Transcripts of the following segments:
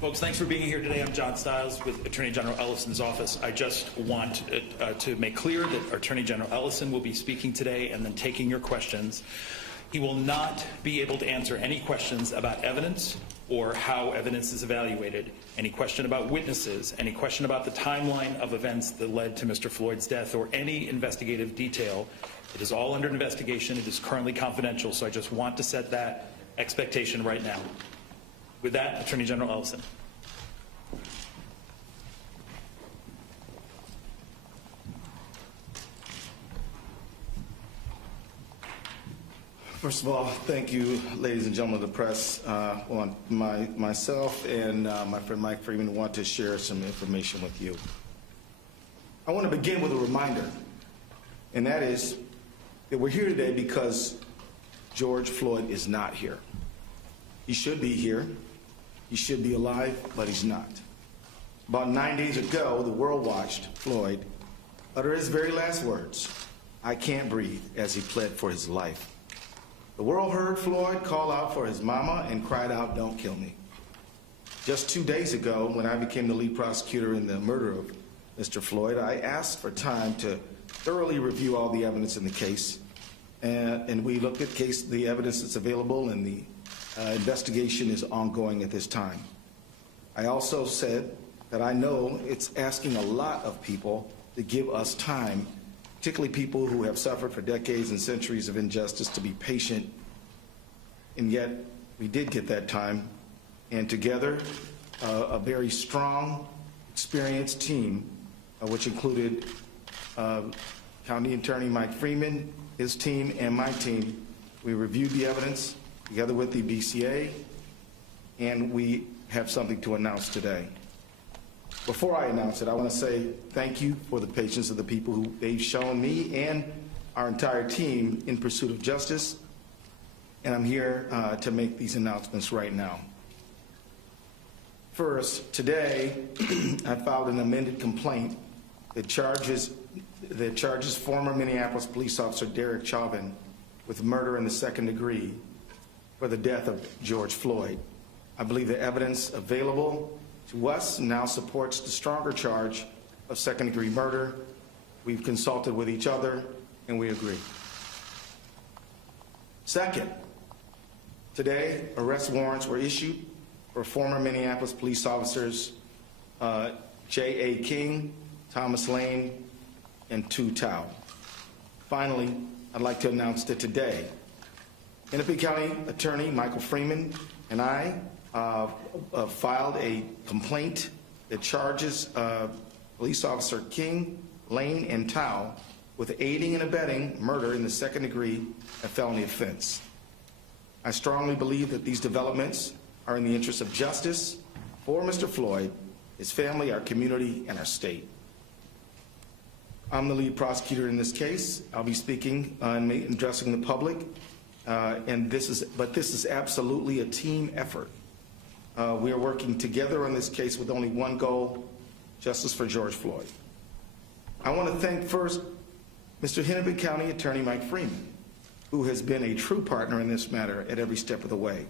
Folks, thanks for being here today. I'm John Stiles with Attorney General Ellison's office. I just want to make clear that Attorney General Ellison will be speaking today and then taking your questions. He will not be able to answer any questions about evidence or how evidence is evaluated, any question about witnesses, any question about the timeline of events that led to Mr. Floyd's death, or any investigative detail. It is all under investigation. It is currently confidential, so I just want to set that expectation right now. With that, Attorney General Ellison. First of all, thank you, ladies and gentlemen of the press. Myself and my friend Mike Freeman want to share some information with you. I want to begin with a reminder, and that is that we're here today because George Floyd is not here. He should be here. He should be alive, but he's not. About 9 days ago, the world watched Floyd utter his very last words, "I can't breathe," as he pled for his life. The world heard Floyd call out for his mama and cried out, "Don't kill me." Just 2 days ago, when I became the lead prosecutor in the murder of Mr. Floyd, I asked for time to thoroughly review all the evidence in the case, and we looked at the evidence that's available, and the investigation is ongoing at this time. I also said that I know it's asking a lot of people to give us time, particularly people who have suffered for decades and centuries of injustice, to be patient. And yet, we did get that time. And together, a very strong, experienced team, which included County Attorney Mike Freeman, his team, and my team, we reviewed the evidence together with the BCA, and we have something to announce today. Before I announce it, I want to say thank you for the patience of the people who they've shown me and our entire team in pursuit of justice, and I'm here to make these announcements right now. First, today, I filed an amended complaint that charges former Minneapolis police officer Derek Chauvin with murder in the second degree for the death of George Floyd. I believe the evidence available to us now supports the stronger charge of second-degree murder. We've consulted with each other, and we agree. Second, today, arrest warrants were issued for former Minneapolis police officers J.A. King, Thomas Lane, and Tu Tao. Finally, I'd like to announce that today, Hennepin County Attorney Michael Freeman and I filed a complaint that charges police officer King, Lane, and Tao with aiding and abetting murder in the second degree, a felony offense. I strongly believe that these developments are in the interest of justice for Mr. Floyd, his family, our community, and our state. I'm the lead prosecutor in this case. I'll be speaking and addressing the public, but this is absolutely a team effort. We are working together on this case with only one goal: justice for George Floyd. I want to thank first Mr. Hennepin County Attorney Mike Freeman, who has been a true partner in this matter at every step of the way.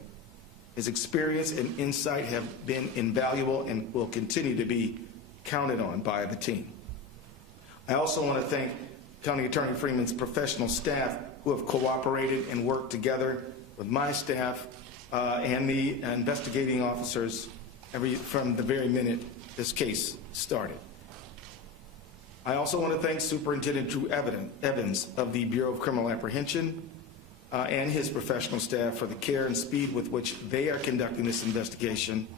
His experience and insight have been invaluable and will continue to be counted on by the team. I also want to thank County Attorney Freeman's professional staff who have cooperated and worked together with my staff and the investigating officers from the very minute this case started. I also want to thank Superintendent Drew Evans of the Bureau of Criminal Apprehension and his professional staff for the care and speed with which they are conducting this investigation.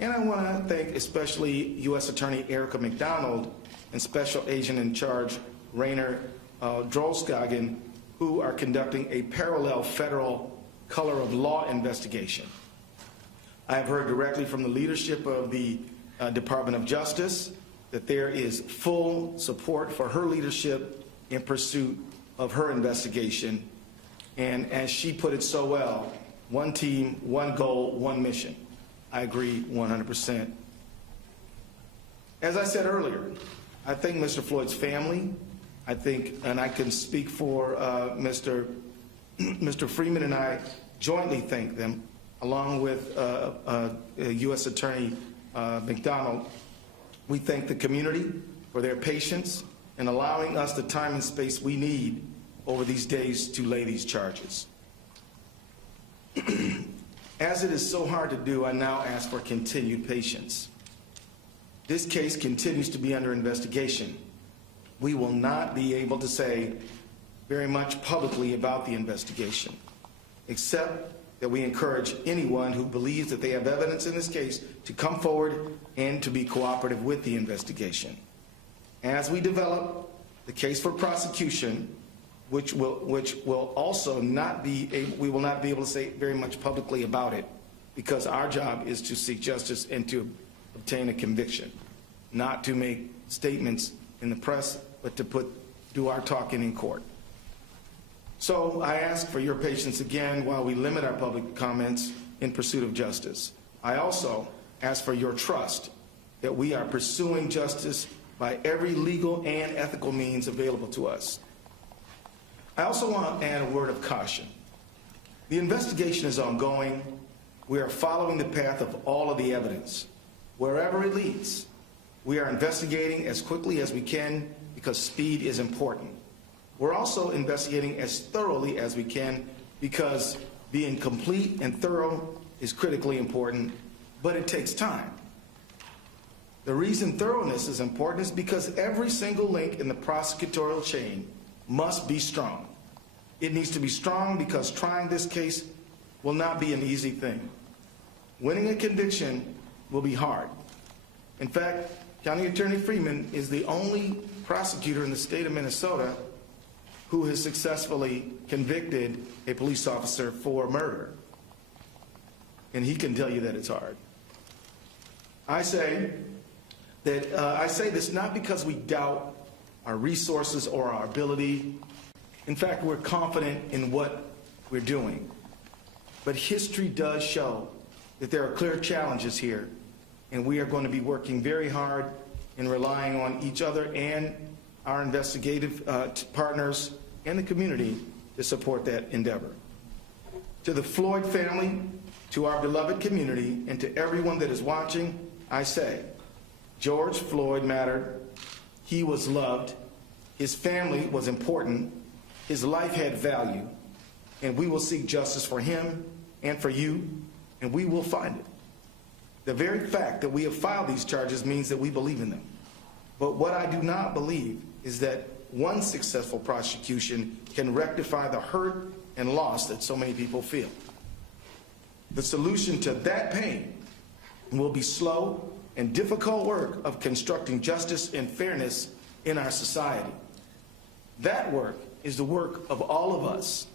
And I want to thank especially U.S. Attorney Erica McDonald and Special Agent in Charge Rainer Drolskagen, who are conducting a parallel federal color of law investigation. I have heard directly from the leadership of the Department of Justice that there is full support for her leadership in pursuit of her investigation. And as she put it so well, one team, one goal, one mission. I agree 100%. As I said earlier, I thank Mr. Floyd's family. I think, and I can speak for Mr. Freeman and I jointly thank them along with U.S. Attorney McDonald, we thank the community for their patience in allowing us the time and space we need over these days to lay these charges. As it is so hard to do, I now ask for continued patience. This case continues to be under investigation. We will not be able to say very much publicly about the investigation, except that we encourage anyone who believes that they have evidence in this case to come forward and to be cooperative with the investigation. As we develop the case for prosecution, which will also not be able, we will not be able to say very much publicly about it, because our job is to seek justice and to obtain a conviction, not to make statements in the press, but to do our talking in court. So I ask for your patience again while we limit our public comments in pursuit of justice. I also ask for your trust that we are pursuing justice by every legal and ethical means available to us. I also want to add a word of caution. The investigation is ongoing. We are following the path of all of the evidence. Wherever it leads, we are investigating as quickly as we can because speed is important. We're also investigating as thoroughly as we can because being complete and thorough is critically important, but it takes time. The reason thoroughness is important is because every single link in the prosecutorial chain must be strong. It needs to be strong because trying this case will not be an easy thing. Winning a conviction will be hard. In fact, County Attorney Freeman is the only prosecutor in the state of Minnesota who has successfully convicted a police officer for murder. And he can tell you that it's hard. I say this not because we doubt our resources or our ability. In fact, we're confident in what we're doing. But history does show that there are clear challenges here, and we are going to be working very hard and relying on each other and our investigative partners and the community to support that endeavor. To the Floyd family, to our beloved community, and to everyone that is watching, I say, George Floyd mattered. He was loved. His family was important. His life had value. And we will seek justice for him and for you, and we will find it. The very fact that we have filed these charges means that we believe in them. But what I do not believe is that one successful prosecution can rectify the hurt and loss that so many people feel. The solution to that pain will be slow and difficult work of constructing justice and fairness in our society. That work is the work of all of us.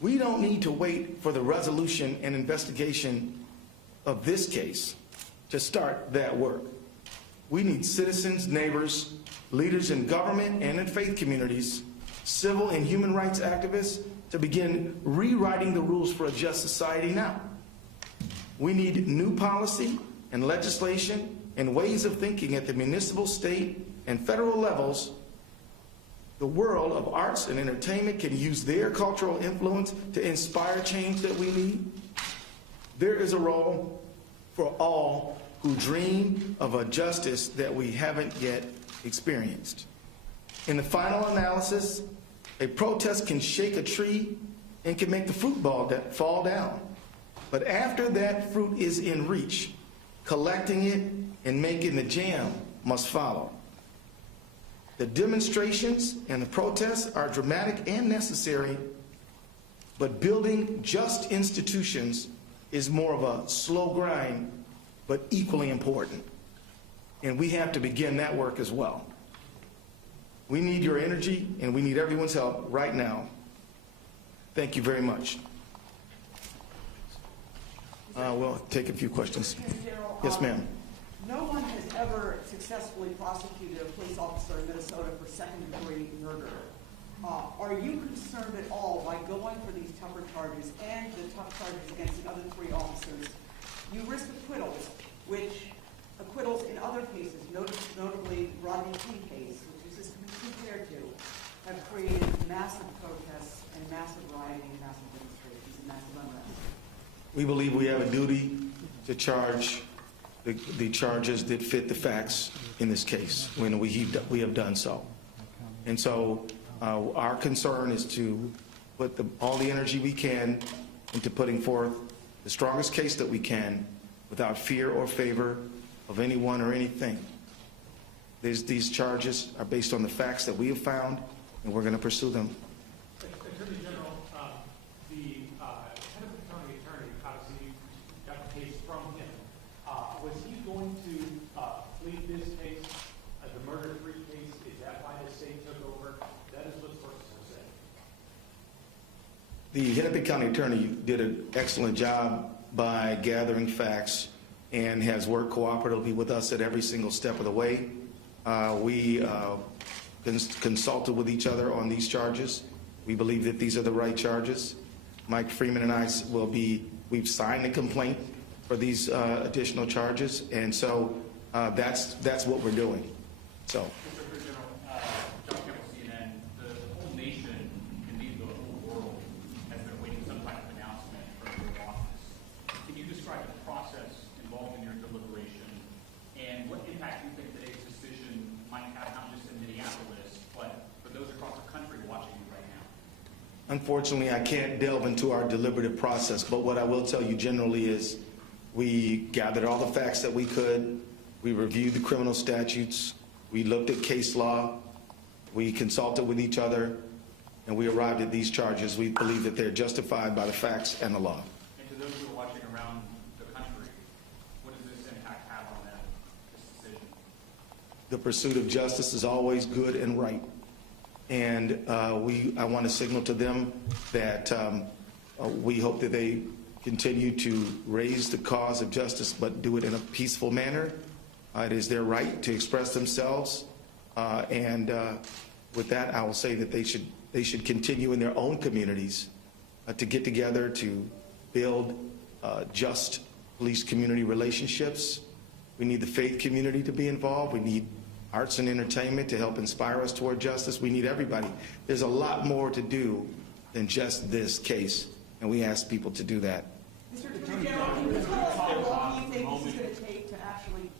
We don't need to wait for the resolution and investigation of this case to start that work. We need citizens, neighbors, leaders in government and in faith communities, civil and human rights activists to begin rewriting the rules for a just society now. We need new policy and legislation and ways of thinking at the municipal, state, and federal levels. The world of arts and entertainment can use their cultural influence to inspire change that we need. There is a role for all who dream of a justice that we haven't yet experienced. In the final analysis, a protest can shake a tree and can make the fruit fall down. But after that fruit is in reach, collecting it and making the jam must follow. The demonstrations and the protests are dramatic and necessary, but building just institutions is more of a slow grind, but equally important. And we have to begin that work as well. We need your energy, and we need everyone's help right now. Thank you very much. We'll take a few questions. Yes, ma'am. No one has ever successfully prosecuted a police officer in Minnesota for second-degree murder. Are you concerned at all by going for these tougher charges and the tough charges against the other three officers? You risk acquittals, which acquittals in other cases, notably Rodney King case, which this is compared to, have created massive protests and massive rioting, massive demonstrations, and massive unrest. We believe we have a duty to charge the charges that fit the facts in this case when we have done so. And so our concern is to put all the energy we can into putting forth the strongest case that we can without fear or favor of anyone or anything. These charges are based on the facts that we have found, and we're going to pursue them. Attorney General, the head of the county attorney, obviously you got the case from him. Was he going to plead this case as a murder-free case? Is that why the state took over? That is what sources are saying. The Hennepin County attorney did an excellent job by gathering facts and has worked cooperatively with us at every single step of the way. We consulted with each other on these charges. We believe that these are the right charges. Mike Freeman and I we've signed a complaint for these additional charges, and so that's what we're doing. So. Mr. General, John Campbell, CNN, the whole nation, indeed the whole world, has been awaiting some type of announcement from your office. Can you describe the process involved in your deliberation and what impact you think today's decision might have, not just in Minneapolis, but for those across the country watching you right now? Unfortunately, I can't delve into our deliberative process, but what I will tell you generally is we gathered all the facts that we could. We reviewed the criminal statutes. We looked at case law. We consulted with each other, and we arrived at these charges. We believe that they're justified by the facts and the law. And to those who are watching around the country, what does this impact have on them, this decision? The pursuit of justice is always good and right. And I want to signal to them that we hope that they continue to raise the cause of justice, but do it in a peaceful manner. It is their right to express themselves. And with that, I will say that they should continue in their own communities to get together to build just police community relationships. We need the faith community to be involved. We need arts and entertainment to help inspire us toward justice. We need everybody. There's a lot more to do than just this case, and we ask people to do that. Mr. Attorney General, can you tell us how long you think this is going to take to actually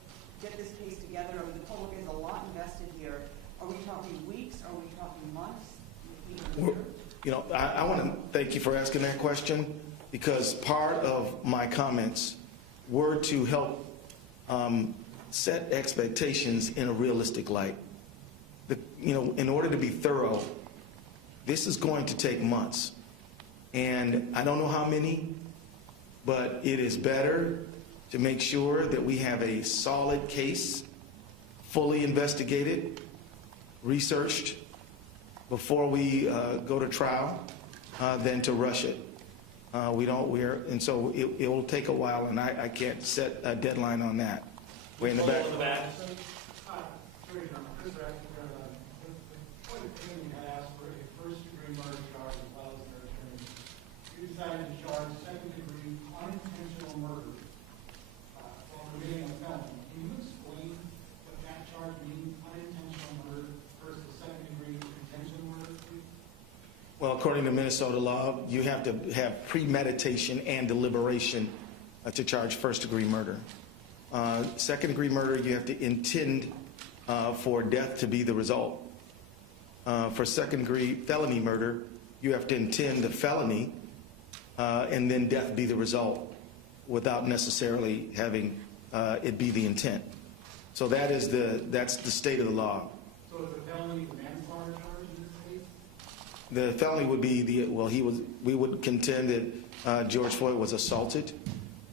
get this case together? I mean, the public has a lot invested here. Are we talking weeks? Are we talking months? Even a year? You know, I want to thank you for asking that question, because part of my comments were to help set expectations in a realistic light. In order to be thorough, this is going to take months. And I don't know how many, but it is better to make sure that we have a solid case, fully investigated, researched before we go to trial, than to rush it. And so it will take a while, and I can't set a deadline on that. Way in the back. Chris Rackler, the point of opinion had asked for a first-degree murder charge as well as their attorney. You decided to charge second-degree unintentional murder while committing a felony. Can you explain what that charge means, unintentional murder versus second-degree intentional murder, please? Well, according to Minnesota law, you have to have premeditation and deliberation to charge first-degree murder. Second-degree murder, you have to intend for death to be the result. For second-degree felony murder, you have to intend the felony and then death be the result without necessarily having it be the intent. So that's the state of the law. So is the felony the manslaughter charge in this case? The felony would be we would contend that George Floyd was assaulted,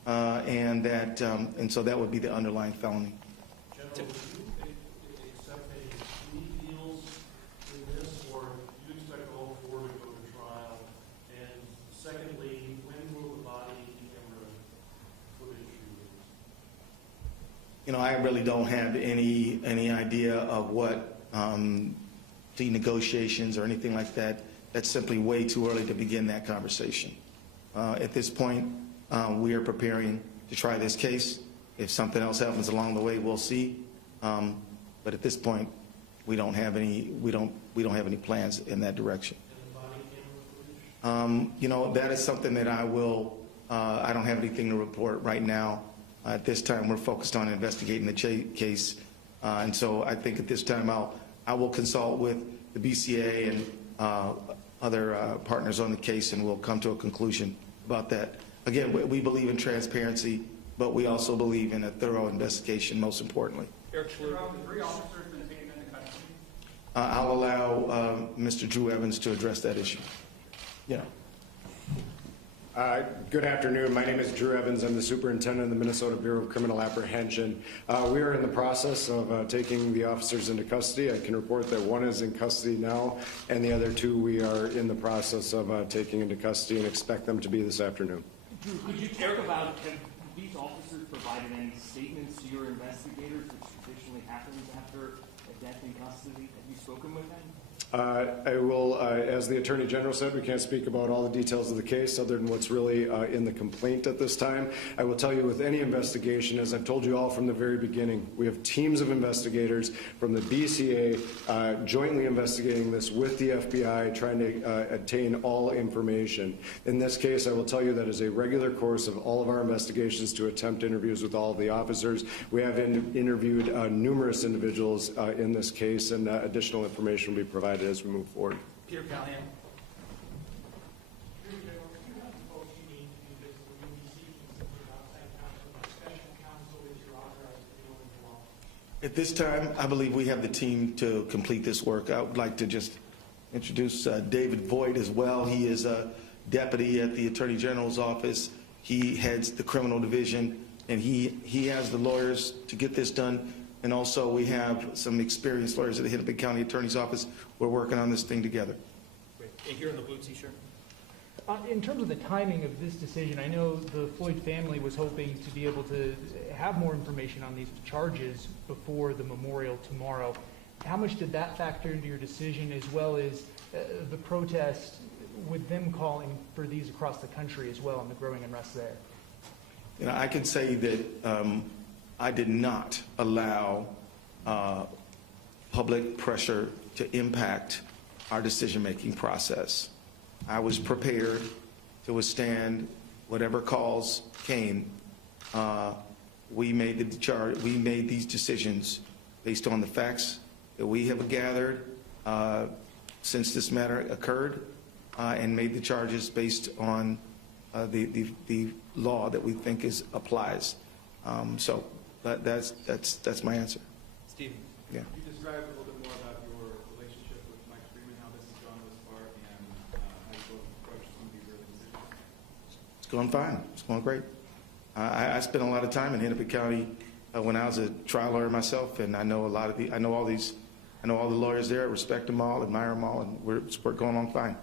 and so that would be the underlying felony. General, would you accept any plea deals in this, or do you expect all four to go to trial? And secondly, when will the body camera footage be released? I really don't have any idea of what plea negotiations or anything like that. That's simply way too early to begin that conversation. At this point, we are preparing to try this case. If something else happens along the way, we'll see. But at this point, we don't have any plans in that direction. And the body camera footage? That is something that I will I don't have anything to report right now. At this time, we're focused on investigating the case. And so I think at this time, I will consult with the BCA and other partners on the case, and we'll come to a conclusion about that. Again, we believe in transparency, but we also believe in a thorough investigation, most importantly. Eric Schluter, the 3 officers been taken into custody? I'll allow Mr. Drew Evans to address that issue. Yeah. Good afternoon. My name is Drew Evans. I'm the superintendent of the Minnesota Bureau of Criminal Apprehension. We are in the process of taking the officers into custody. I can report that 1 is in custody now, and the other 2 we are in the process of taking into custody and expect them to be this afternoon. Drew, could you talk about, have these officers provided any statements to your investigators, which traditionally happens after a death in custody? Have you spoken with them? I will, as the Attorney General said, we can't speak about all the details of the case other than what's really in the complaint at this time. I will tell you with any investigation, as I've told you all from the very beginning, we have teams of investigators from the BCA jointly investigating this with the FBI, trying to obtain all information. In this case, I will tell you that is a regular course of all of our investigations to attempt interviews with all of the officers. We have interviewed numerous individuals in this case, and additional information will be provided as we move forward. Peter Callahan. Attorney General, do you have the folks you need to do this? Will you be seeking something outside counsel, like special counsel that you're authorized to deal with the law? At this time, I believe we have the team to complete this work. I would like to just introduce David Voigt as well. He is a deputy at the Attorney General's office. He heads the criminal division, and he has the lawyers to get this done. And also, we have some experienced lawyers at the Hennepin County Attorney's Office. We're working on this thing together. Great. And here in the blue T-shirt. In terms of the timing of this decision, I know the Floyd family was hoping to be able to have more information on these charges before the memorial tomorrow. How much did that factor into your decision, as well as the protest with them calling for these across the country as well, and the growing unrest there? You know, I can say that I did not allow public pressure to impact our decision-making process. I was prepared to withstand whatever calls came. We made these decisions based on the facts that we have gathered since this matter occurred, and made the charges based on the law that we think applies. So that's my answer. Steve. Yeah. Could you describe a little bit more about your relationship with Mike Freeman, how this has gone thus far, and how you both approached some of these early decisions? It's going fine. It's going great. I spent a lot of time in Hennepin County when I was a trial lawyer myself, and I know I know all the lawyers there. I respect them all, admire them all, and we're going on fine.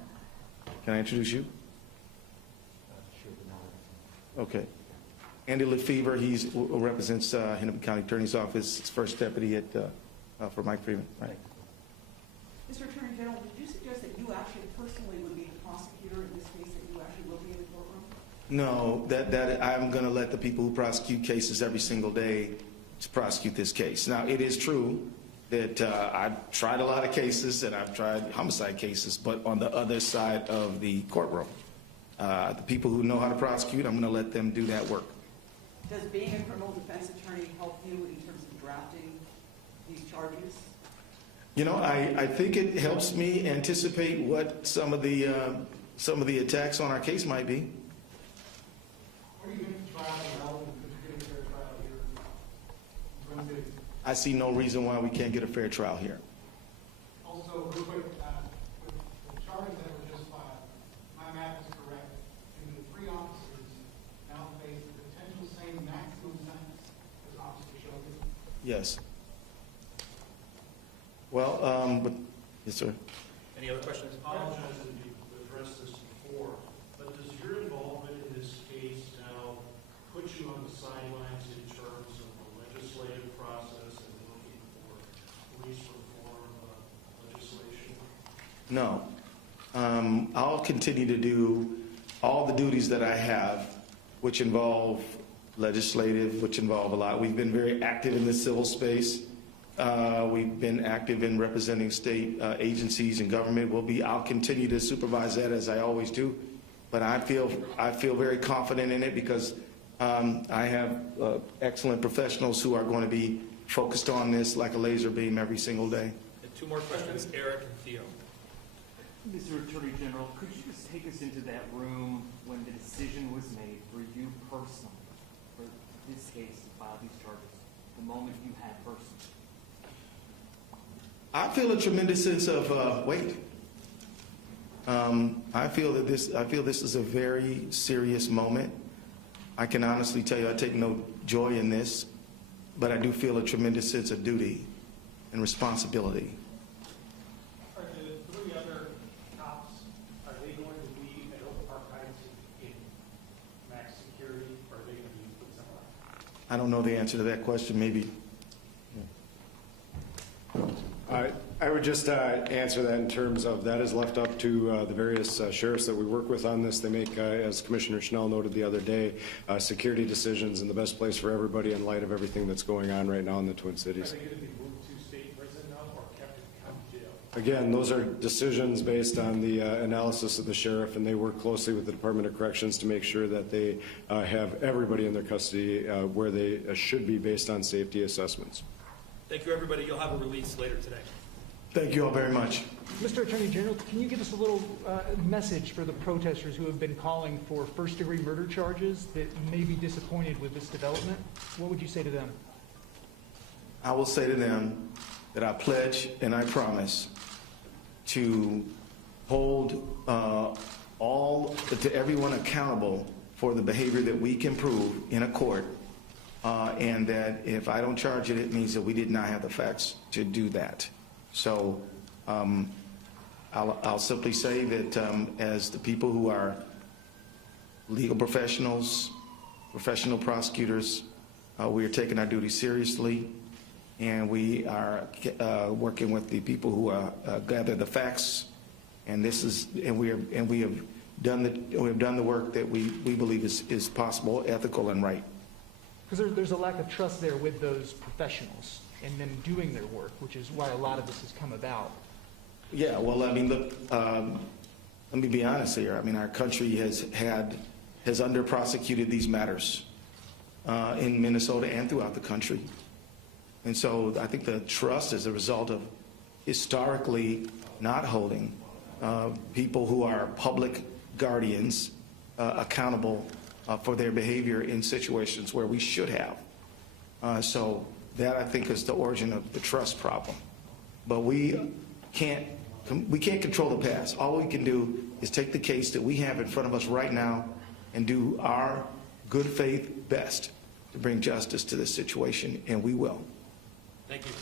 Can I introduce you? Okay. Andy Lefevre, he represents Hennepin County Attorney's Office, his first deputy for Mike Freeman. Right. Mr. Attorney General, did you suggest that you actually personally would be the prosecutor in this case, that you actually will be in the courtroom? No, that I'm going to let the people who prosecute cases every single day to prosecute this case. Now, it is true that I've tried a lot of cases, and I've tried homicide cases, but on the other side of the courtroom. The people who know how to prosecute, I'm going to let them do that work. Does being a criminal defense attorney help you in terms of drafting these charges? You know, I think it helps me anticipate what some of the attacks on our case might be. Are you going to trial and relevant to get a fair trial here? Wednesday. I see no reason why we can't get a fair trial here. Also, real quick, with the charges that were just filed, my math is correct. And the 3 officers now face the potential same maximum sentence as Officer Shelby. Yes. Well, but yes, sir. Any other questions? I apologize that you addressed this before, but does your involvement in this case now put you on the sidelines in terms of the legislative process and looking for police reform legislation? No. I'll continue to do all the duties that I have, which involve legislative, which involve a lot. We've been very active in the civil space. We've been active in representing state agencies and government. I'll continue to supervise that as I always do. But I feel very confident in it because I have excellent professionals who are going to be focused on this like a laser beam every single day. And two more questions, Eric and Theo. Mr. Attorney General, could you just take us into that room when the decision was made for you personally, for this case to file these charges, the moment you had personally? I feel a tremendous sense of weight. I feel this is a very serious moment. I can honestly tell you I take no joy in this, but I do feel a tremendous sense of duty and responsibility. Are the three other cops, are they going to be at Oak Park Heights in max security, or are they going to be put somewhere else? I don't know the answer to that question. Maybe. I would just answer that in terms of that is left up to the various sheriffs that we work with on this. They make, as Commissioner Schnell noted the other day, security decisions in the best place for everybody in light of everything that's going on right now in the Twin Cities. Are they going to be moved to state prison now or kept in county jail? Again, those are decisions based on the analysis of the sheriff, and they work closely with the Department of Corrections to make sure that they have everybody in their custody where they should be based on safety assessments. Thank you, everybody. You'll have a release later today. Thank you all very much. Mr. Attorney General, can you give us a little message for the protesters who have been calling for first-degree murder charges that may be disappointed with this development? What would you say to them? I will say to them that I pledge and I promise to hold everyone accountable for the behavior that we can prove in a court, and that if I don't charge it, it means that we did not have the facts to do that. So I'll simply say that as the people who are legal professionals, professional prosecutors, we are taking our duty seriously, and we are working with the people who gather the facts, and we have done the work that we believe is possible, ethical, and right. Because there's a lack of trust there with those professionals and them doing their work, which is why a lot of this has come about. Yeah, well, I mean, look, let me be honest here. I mean, our country has under-prosecuted these matters in Minnesota and throughout the country. And so I think the trust is a result of historically not holding people who are public guardians accountable for their behavior in situations where we should have. So that, I think, is the origin of the trust problem. But we can't control the past. All we can do is take the case that we have in front of us right now and do our good faith best to bring justice to this situation, and we will. Thank you.